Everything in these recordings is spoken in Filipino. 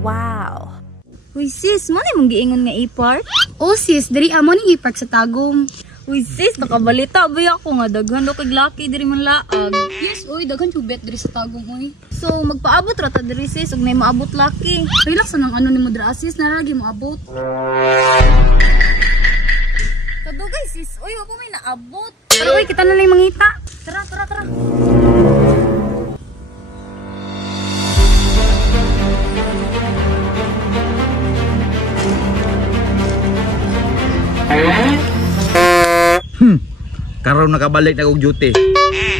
Wow. Uy sis, mo na mong giingon nga i-park? Oh sis, diri amo ning i-park sa Tagum. Uy sis, nakabalita ba ako nga daghan daw kay laki diri man laag. Yes, uy, daghan jud bet diri sa Tagum uy. So magpaabot ra ta diri sis ug nay maabot laki. Relax na ng ano nimo dira sis, naragi mo abot. Kadugay sis, uy wa pa may naabot. Pero uy, kita na lang mangita. Tara, tara, tara. Karon nakabalik na kog duty.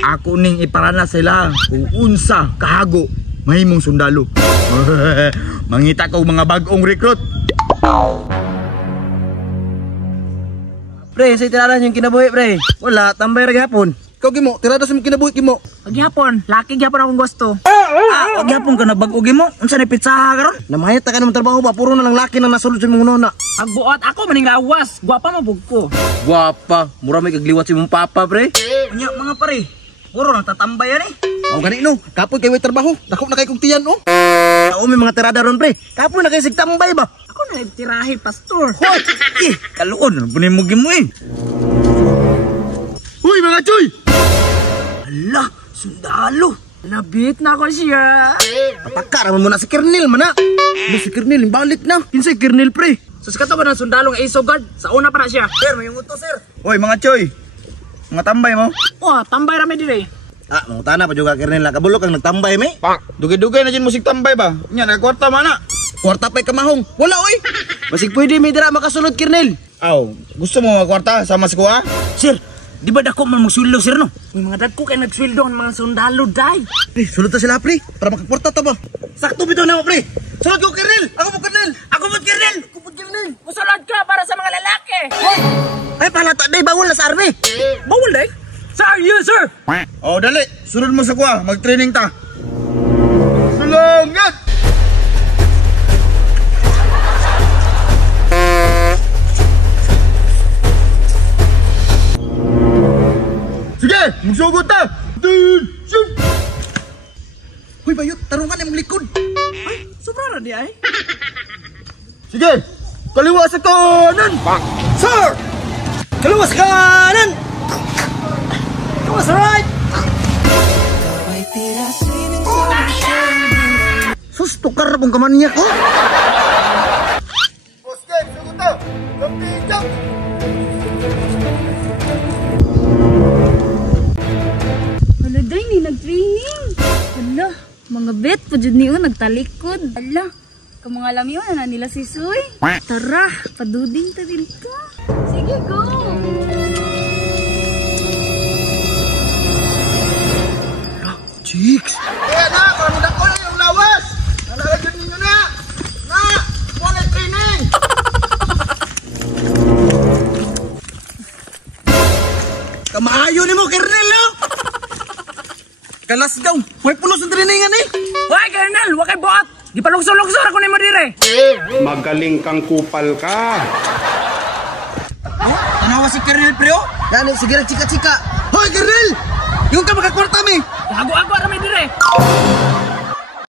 Ako ning iparana sila kung unsa kahago mahimong sundalo. Mangita kog mga bag-ong recruit. Pre, sa tiraran yung kinabuhi, pre. Wala, tambay ra gihapon. Ikaw gimo, tirada sa kinabuhi gimo. Gihapon, laki gihapon akong gusto. Gihapon ka na bag-o gimo. Unsa na pizza karon? Namahit ka ng trabaho ba? Puro na lang laki nang nasulod sa mong nona. Ang buot ako maning lawas. Gwapa mabug ko. Guwapa, mura may kagliwat si mong papa, pre. Unya mga pare, puro nang tatambayan eh. Mao gani no, kapoy kay way trabaho. Dako na kay kong tiyan oh. Oo, may mga tirada ron, pre. Kapoy na kay sigtambay ba? Ako na tirahe, pastor. Hoy! Kaluon, bunin mo gimo eh. Huy mga choy! Hala, sundalo. Nabit na ko siya. Pataka naman mo na si Kernel man na. Si Kernel, balik na. Kinsay Kernel, pre? Sa skato ba ng sundalong ASO guard? Sa una pa na siya. Sir, may uto, sir. Hoy mga choy, mga tambay mo. Oh, tambay rame dire. Mga tana pa juga Kernel na kabulok ang nagtambay me. Dugay-dugay na dyan musik tambay ba? Nya nagkwarta man na. Kwarta pa'y kamahong. Wala oy. Basig pwede may dira makasulod, Kernel. Aw, gusto mo magkwarta sama si kuha? Sir, di ba dako man magsweldo, sir, no? May mga dagko kay nagsweldo ang mga sundalo, day. Pre, sulod ta sila pre, para makakwarta ta ba? Sakto bitaw na mo pre. Sulod ko Kernel. Ako po Kernel. Ako po, Kernel. Ako po, Kernel. Musulod ka para sa mga lalaki. Hoy! Ay palata day bawal na sa army. Bawal, day? Sir, yes, sir. Oh, dali. Sunod mo sa kuha, mag-training ta. Sulangat! Sige, magsugod ta. Shoot! Hoy, bayot, tarungan yung likod. Ay, sobra na di ay. Sige, kaliwa sa kanan. Sir! Kaliwa sa kanan! Kaliwa sa right! Sus, tukar pong kaman niya. Oh! Boske, sugod ta. Kampijak! Hala day ni nag-training. Hala, mga bet pa jud niyo nagtalikod. Hala, kung mga lamiw na nila si Suy. Tara, paduding ta dito. Sige, go! Chicks! Kaya na, para mo na yung lawas! Nalagyan ninyo na! Na! Wala training! Kamaayo ni mo, Kernel, no? Kalasgaw! May pulos ng trainingan eh! Hoy, Kernel! Huwag kay buot! Di pa lugsor-lugsor ako ni mo dire! Magaling kang kupal ka. Oh, tanawa si Kernel, pre, oh! Yan, sige lang, chika-chika! Hoy, Kernel! Yung ka magkakwarta, mi! Hago-hago rame dire!